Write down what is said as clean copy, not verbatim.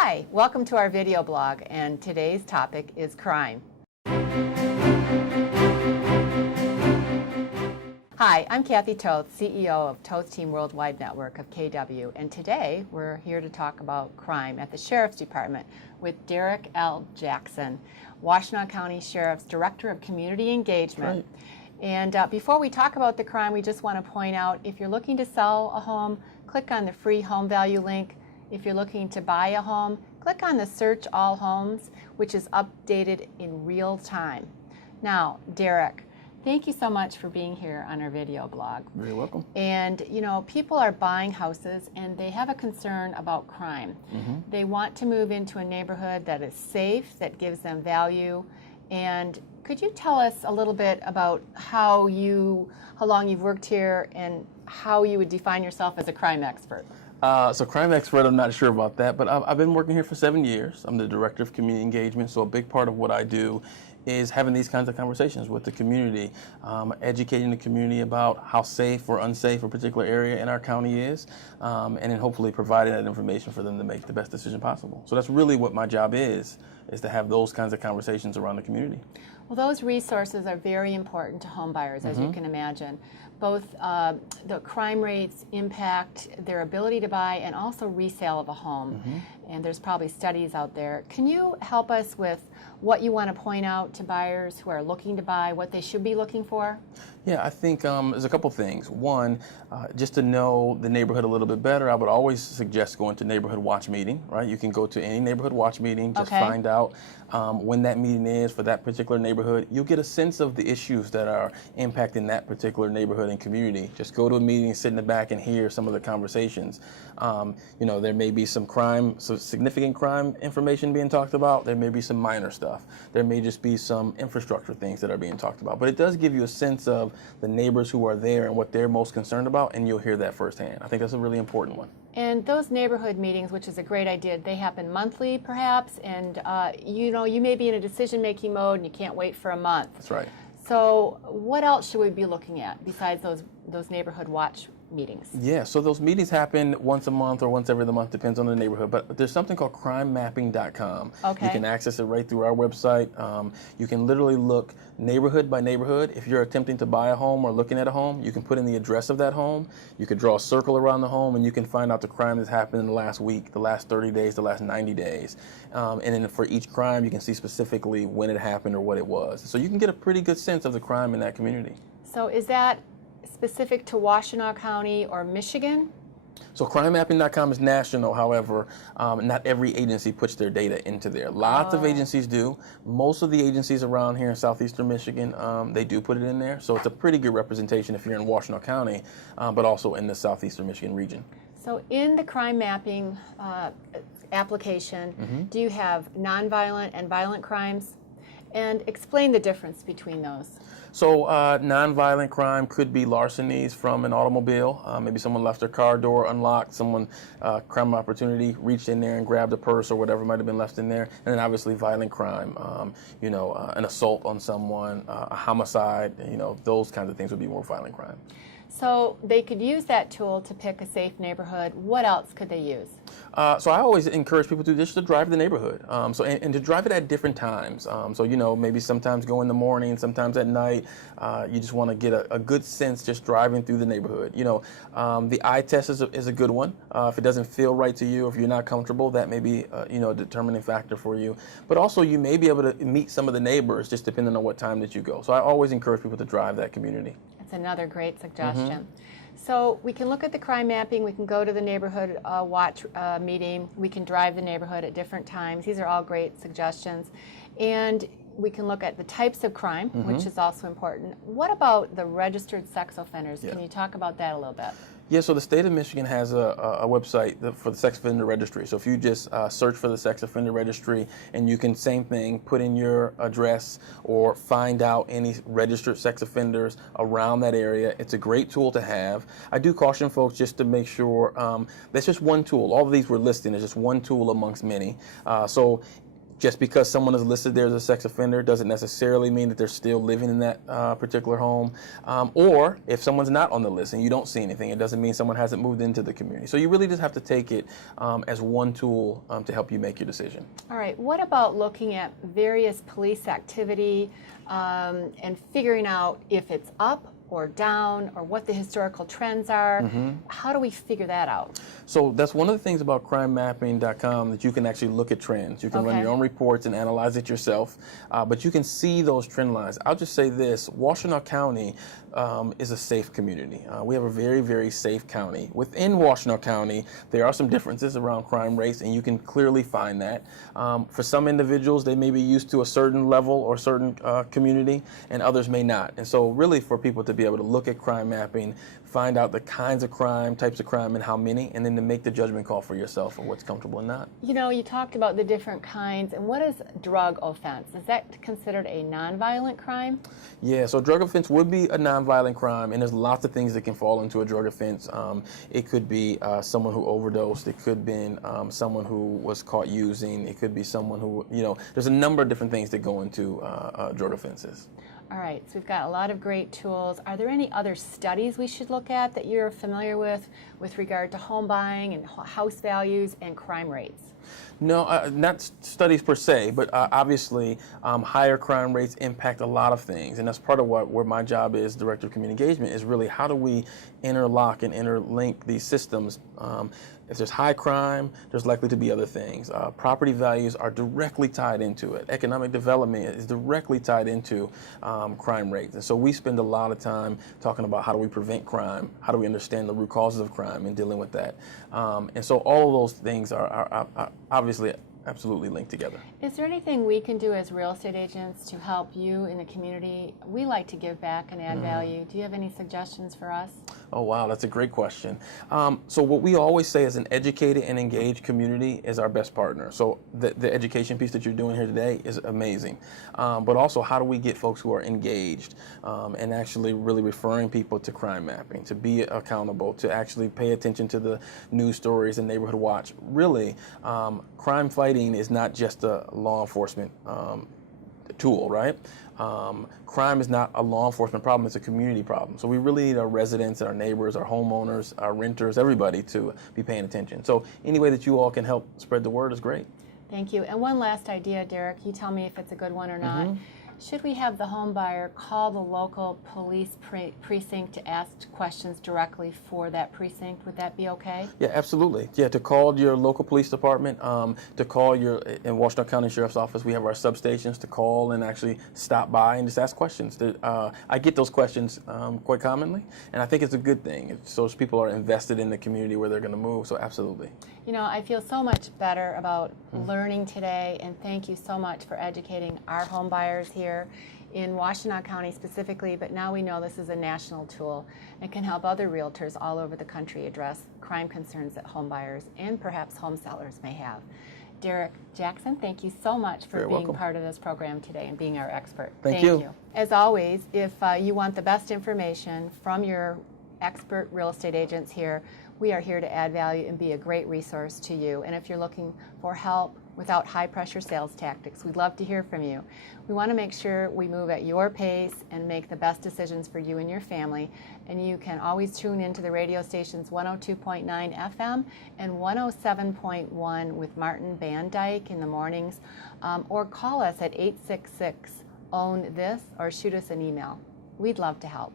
Hi, welcome to our video blog, and today's topic is crime. Hi, I'm Kathy Toth, CEO of Toth Team Worldwide Network of KW, and today we're here to talk about crime at the Sheriff's Department with Derek L. Jackson, Washtenaw County Sheriff's Director of Community Engagement. Right. And before we talk about the crime, we just want to point out, if you're looking to sell a home, click on the free home value link. If you're looking to buy a home, click on the Search All Homes, which is updated in real time. Now, Derek, thank you so much for being here on our video blog. You're welcome. And you know, people are buying houses and they have a concern about crime. They want to move into a neighborhood that is safe, that gives them value. And could you tell us a little bit about how long you've worked here and how you would define yourself as a crime expert? So crime expert, I'm not sure about that, but I've been working here for 7 years. I'm the Director of Community Engagement, so a big part of what I do is having these kinds of conversations with the community, educating the community about how safe or unsafe a particular area in our county is, and then hopefully providing that information for them to make the best decision possible. So that's really what my job is to have those kinds of conversations around the community. Well, those resources are very important to home buyers, as you can imagine. Both the crime rates impact their ability to buy and also resale of a home. And there's probably studies out there. Can you help us with what you want to point out to buyers who are looking to buy, what they should be looking for? Yeah, I think there's a couple things. One, just to know the neighborhood a little bit better, I would always suggest going to neighborhood watch meeting, right? You can go to any neighborhood watch meeting, just find out when that meeting is for that particular neighborhood. You'll get a sense of the issues that are impacting that particular neighborhood and community. Just go to a meeting, sit in the back and hear some of the conversations. You know, there may be some crime, some significant crime information being talked about. There may be some minor stuff. There may just be some infrastructure things that are being talked about. But it does give you a sense of the neighbors who are there and what they're most concerned about, and you'll hear that firsthand. I think that's a really important one. And those neighborhood meetings, which is a great idea, they happen monthly perhaps, and you know, you may be in a decision-making mode and you can't wait for a month. That's right. So what else should we be looking at besides those neighborhood watch meetings? Yeah, so those meetings happen once a month or once every other month, depends on the neighborhood, but there's something called crimemapping.com. Okay. You can access it right through our website. You can literally look neighborhood by neighborhood. If you're attempting to buy a home or looking at a home, you can put in the address of that home. You could draw a circle around the home and you can find out the crime that's happened in the last week, the last 30 days, the last 90 days. And then for each crime, you can see specifically when it happened or what it was. So you can get a pretty good sense of the crime in that community. So is that specific to Washtenaw County or Michigan? So crimemapping.com is national, however, not every agency puts their data into there. Lots of agencies do. Most of the agencies around here in southeastern Michigan, they do put it in there. So it's a pretty good representation if you're in Washtenaw County, but also in the southeastern Michigan region. So in the crime mapping application, do you have nonviolent and violent crimes? And explain the difference between those. So nonviolent crime could be larcenies from an automobile. Maybe someone left their car door unlocked, someone, crime opportunity, reached in there and grabbed a purse or whatever might have been left in there. And then obviously violent crime, you know, an assault on someone, a homicide, you know, those kinds of things would be more violent crime. So they could use that tool to pick a safe neighborhood. What else could they use? So I always encourage people to just to drive the neighborhood. And to drive it at different times. So, you know, maybe sometimes go in the morning, sometimes at night. You just want to get a good sense just driving through the neighborhood. You know, the eye test is a good one. If it doesn't feel right to you, if you're not comfortable, that may be, you know, a determining factor for you. But also you may be able to meet some of the neighbors just depending on what time that you go. So I always encourage people to drive that community. That's another great suggestion. So we can look at the crime mapping, we can go to the neighborhood watch meeting, we can drive the neighborhood at different times. These are all great suggestions. And we can look at the types of crime, which is also important. What about the registered sex offenders? Can you talk about that a little bit? Yeah, so the state of Michigan has a website for the sex offender registry. So if you just search for the sex offender registry, and you can, same thing, put in your address or find out any registered sex offenders around that area. It's a great tool to have. I do caution folks just to make sure that's just one tool. All of these we're listing is just one tool amongst many. So Just because someone is listed there as a sex offender doesn't necessarily mean that they're still living in that particular home. Or if someone's not on the list and you don't see anything, it doesn't mean someone hasn't moved into the community. So you really just have to take it as one tool to help you make your decision. All right, what about looking at various police activity and figuring out if it's up or down, or what the historical trends are? How do we figure that out? So that's one of the things about crimemapping.com, that you can actually look at trends. You can run your own reports and analyze it yourself, but you can see those trend lines. I'll just say this, Washtenaw County is a safe community. We have a very, very safe county. Within Washtenaw County, there are some differences around crime rates, and you can clearly find that. For some individuals, they may be used to a certain level or certain community, and others may not. And so really for people to be able to look at crime mapping, find out the kinds of crime, types of crime, and how many, and then to make the judgment call for yourself of what's comfortable and not. You know, you talked about the different kinds, and what is drug offense? Is that considered a nonviolent crime? Yeah, so drug offense would be a nonviolent crime, and there's lots of things that can fall into a drug offense. It could be someone who overdosed, it could be someone who was caught using, it could be someone who, there's a number of different things that go into drug offenses. All right, so we've got a lot of great tools. Are there any other studies we should look at that you're familiar with regard to home buying and house values and crime rates? No, not studies per se, but obviously higher crime rates impact a lot of things, and that's part of where my job is, Director of Community Engagement, is really how do we interlock and interlink these systems. If there's high crime, there's likely to be other things. Property values are directly tied into it. Economic development is directly tied into crime rates. And so we spend a lot of time talking about how do we prevent crime, how do we understand the root causes of crime and dealing with that. And so all of those things are obviously absolutely linked together. Is there anything we can do as real estate agents to help you in the community? We like to give back and add value. Do you have any suggestions for us? Oh, wow, that's a great question. So what we always say is an educated and engaged community is our best partner. So the education piece that you're doing here today is amazing. But also, how do we get folks who are engaged and actually really referring people to crime mapping, to be accountable, to actually pay attention to the news stories and neighborhood watch? Really, crime fighting is not just a law enforcement tool, right? Crime is not a law enforcement problem, it's a community problem. So we really need our residents, our neighbors, our homeowners, our renters, everybody to be paying attention. So any way that you all can help spread the word is great. Thank you. And one last idea, Derek, you tell me if it's a good one or not. Should we have the home buyer call the local police precinct to ask questions directly for that precinct? Would that be okay? Yeah, absolutely. Yeah, to call your local police department, to call in Washtenaw County Sheriff's Office, we have our substations to call and actually stop by and just ask questions. I get those questions quite commonly, and I think it's a good thing. So people are invested in the community where they're going to move, so absolutely. You know, I feel so much better about learning today, and thank you so much for educating our home buyers here in Washtenaw County specifically, but now we know this is a national tool and can help other realtors all over the country address crime concerns that home buyers and perhaps home sellers may have. Derek Jackson, thank you so much for being part of this program today and being our expert. Thank you. As always, if you want the best information from your expert real estate agents here, we are here to add value and be a great resource to you. And if you're looking for help without high-pressure sales tactics, we'd love to hear from you. We want to make sure we move at your pace and make the best decisions for you and your family. And you can always tune into the radio stations 102.9 FM and 107.1 with Martin Bandyke in the mornings, or call us at 866-OWN-THIS or shoot us an email. We'd love to help.